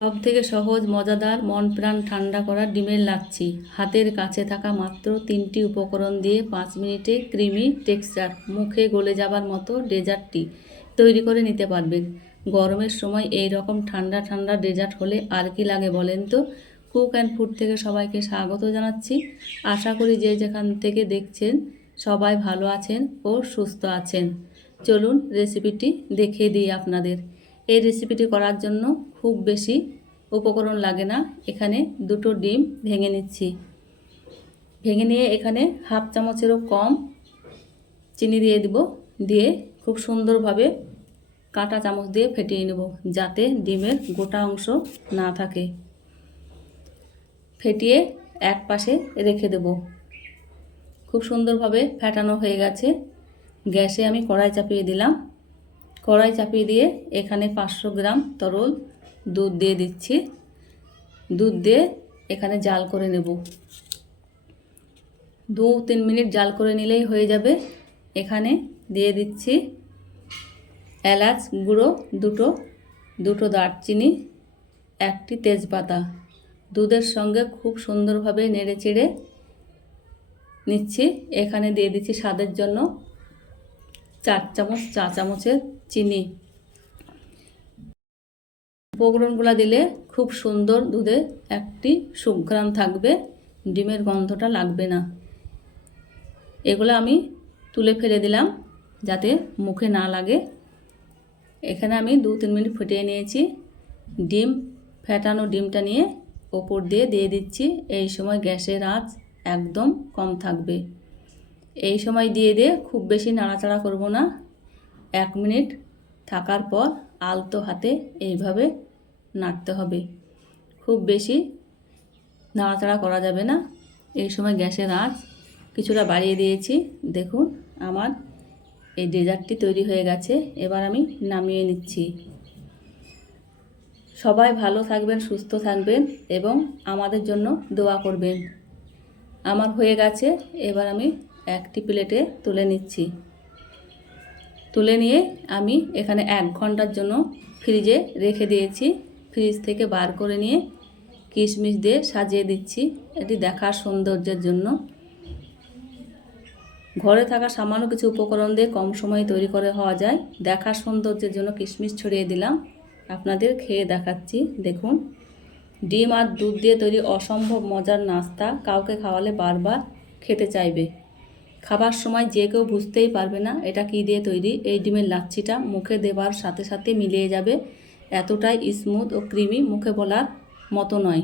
সবথেকে সহজ, মজাদার, মন প্রাণ ঠান্ডা করা ডিমের লাচ্ছি। হাতের কাছে থাকা মাত্র 3টি উপকরণ দিয়ে 5 মিনিটে ক্রিমি টেক্সচার, মুখে গলে যাবার মতো ডেজার্টটি তৈরি করে নিতে পারবেন। গরমের সময় এই রকম ঠান্ডা ঠান্ডা ডেজার্ট হলে আর কি লাগে বলেন তো। কুক অ্যান্ড ফুড থেকে সবাইকে স্বাগত জানাচ্ছি। আশা করি যে যেখান থেকে দেখছেন সবাই ভালো আছেন ও সুস্থ আছেন। চলুন রেসিপিটি দেখিয়ে দিই আপনাদের। এই রেসিপিটি করার জন্য খুব বেশি উপকরণ লাগে না। এখানে 2টো ডিম ভেঙে নিচ্ছি। ভেঙে নিয়ে এখানে হাফ চামচেরও কম চিনি দিয়ে দিব। দিয়ে খুব সুন্দরভাবে কাঁটা চামচ দিয়ে ফেটিয়ে নেব, যাতে ডিমের গোটা অংশ না থাকে। ফেটিয়ে এক পাশে রেখে দেব। খুব সুন্দরভাবে ফেটানো হয়ে গেছে। গ্যাসে আমি কড়াই চাপিয়ে দিলাম। কড়াই চাপিয়ে দিয়ে এখানে 500 গ্রাম তরল দুধ দিয়ে দিচ্ছি। দুধ দিয়ে এখানে জাল করে নেব। 2-3 মিনিট জাল করে নিলেই হয়ে যাবে। এখানে দিয়ে দিচ্ছি এলাচ গুঁড়ো দুটো দারচিনি, 1টি তেজপাতা। দুধের সঙ্গে খুব সুন্দরভাবে নেড়ে চেড়ে নিচ্ছি। এখানে দিয়ে দিচ্ছি স্বাদের জন্য 4 চা চামচের চিনি। উপকরণগুলো দিলে খুব সুন্দর দুধে একটি সুঘ্রাণ থাকবে, ডিমের গন্ধটা লাগবে না। এগুলো আমি তুলে ফেলে দিলাম যাতে মুখে না লাগে। এখানে আমি 2-3 মিনিট ফুটিয়ে নিয়েছি। ফেটানো ডিমটা নিয়ে ওপর দিয়ে দিচ্ছি। এই সময় গ্যাসের আঁচ একদম কম থাকবে। এই সময় দিয়ে খুব বেশি নাড়াচাড়া করব না। 1 মিনিট থাকার পর আলতো হাতে এইভাবে নাড়তে হবে। খুব বেশি নাড়াচাড়া করা যাবে না। এই সময় গ্যাসের আঁচ কিছুটা বাড়িয়ে দিয়েছি। দেখুন আমার এই ডেজার্টটি তৈরি হয়ে গেছে। এবার আমি নামিয়ে নিচ্ছি। সবাই ভালো থাকবেন, সুস্থ থাকবেন এবং আমাদের জন্য দোয়া করবেন। আমার হয়ে গেছে। এবার আমি একটি প্লেটে তুলে নিচ্ছি। তুলে নিয়ে আমি এখানে 1 ঘন্টার জন্য ফ্রিজে রেখে দিয়েছি। ফ্রিজ থেকে বার করে নিয়ে কিশমিশ দিয়ে সাজিয়ে দিচ্ছি, এটি দেখার সৌন্দর্যের জন্য। ঘরে থাকা সামান্য কিছু উপকরণ দিয়ে কম সময়ে তৈরি করে হওয়া যায়। দেখার সৌন্দর্যের জন্য কিশমিশ ছড়িয়ে দিলাম। আপনাদের খেয়ে দেখাচ্ছি। দেখুন, ডিম আর দুধ দিয়ে তৈরি অসম্ভব মজার নাস্তা কাউকে খাওয়ালে বারবার খেতে চাইবে। খাবার সময় যে কেউ বুঝতেই পারবে না এটা কী দিয়ে তৈরি। এই ডিমের লাচ্ছিটা মুখে দেবার সাথে সাথে মিলিয়ে যাবে। এতটাই স্মুথ ও ক্রিমি, মুখে বলার মতো নয়।